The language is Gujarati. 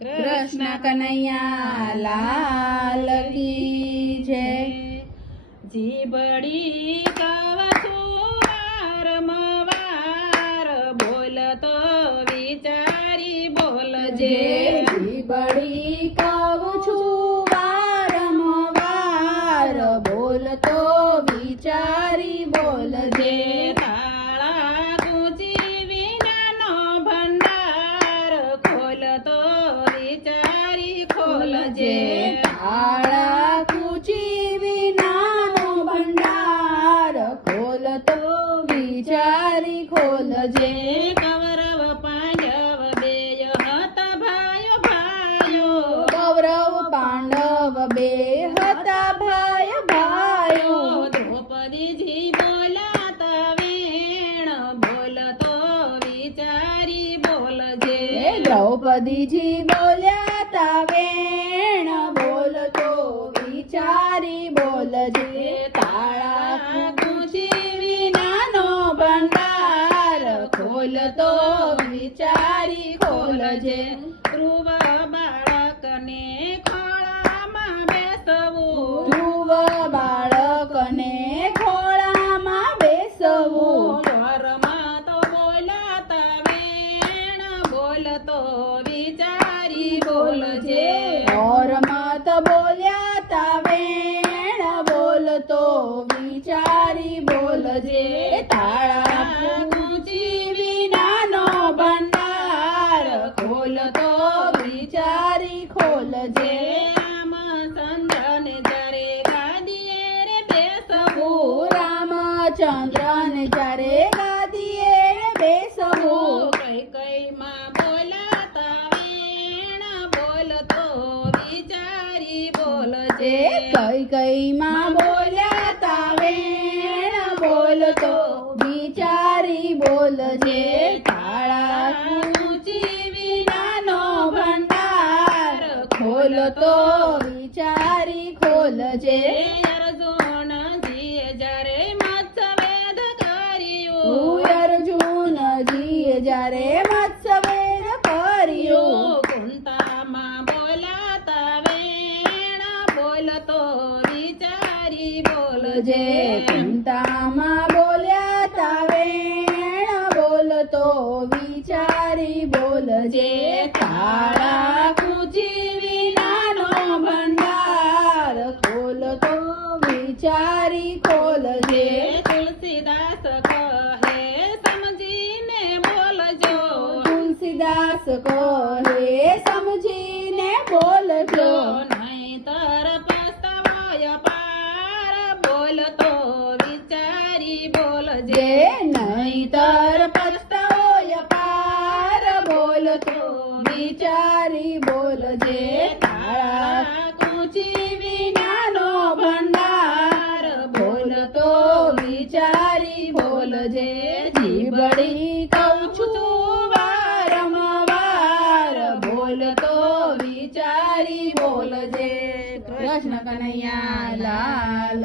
કૃષ્ણ કનૈયા લાલ કી જય। જીબડી કહું છું વારંવાર, બોલતો વિચારી બોલજે। જીબડી કહું છું વારંવાર, બોલતો વિચારી બોલજે। તાળા કૂંચી વિનાનો ભંડાર, ખોલતો વિચારી ખોલજે। તાળા કૂંચી વિનાનો ભંડાર, ખોલતો વિચારી ખોલજે। કૌરવ પાંડવ બેય હતા ભાઈઓ ભાઈઓ, કૌરવ પાંડવ બે હતા ભાઈ ભાઈઓ। દ્રૌપદીજી બોલાતા વેણ, બોલતો વિચારી બોલજે। દ્રૌપદીજી બોલ્યા તા વેણ, બોલતો વિચારી બોલજે। તાળા કૂંચી વિનાનો ભંડાર, ખોલતો વિચારી ખોલજે। ધ્રુવ બાળકને ખોળામાં બેસવું, ધ્રુવ બાળકને ખોળામાં બેસવું। ઘરમાં તો બોલાતા વેણ, બોલતો વિચારી બોલજે। ઓરમાં તો બોલ્યા તા વેણ, બોલતો વિચારી બોલજે। તાળા કૂંચી વિનાનો ભંડાર, ખોલતો વિચારી ખોલજે। રામચંદ્રને જ્યારે ગાદીએ રે બેસવું, રામચંદ્રને જ્યારે ગાદીએ બેસવું। કૈકેયીમાં બોલાતા વેણ, બોલતો વિચારી બોલજે। કૈકેયીમાં બોલ્યા તા વેણ, બોલતો વિચારી બોલજે। તાળા કૂંચી વિનાનો ભંડાર, ખોલતો વિચારી ખોલજે। અર્જુનજીએ જ્યારે મત્સ્યવેદ કર્યું, અર્જુનજીએ જ્યારે મત્સ્યવેદ કર્યું। કુંતામાં બોલાતા વેણ, બોલતો વિચારી બોલજે। કુંતામાં બોલ્યા તા વેણ, બોલતો વિચારી બોલજે। તાળા કૂંચી વિનાનો ભંડાર, ખોલતો વિચારી ખોલજે। તુલસીદાસ કહે સમજીને બોલજો, તુલસીદાસ કહે સમજીને બોલજો। નહીંતર પસ્તાવાય પાર, બોલતો વિચારી બોલજે। નહીંતર પસ્તાવો પાર, બોલતો વિચારી બોલજે। તાળા કૂંચી વિનાનો ભંડાર, બોલતો વિચારી બોલજે। જીબડી કહું છું વારંવાર, બોલતો વિચારી બોલજે। કૃષ્ણ કનૈયા લાલ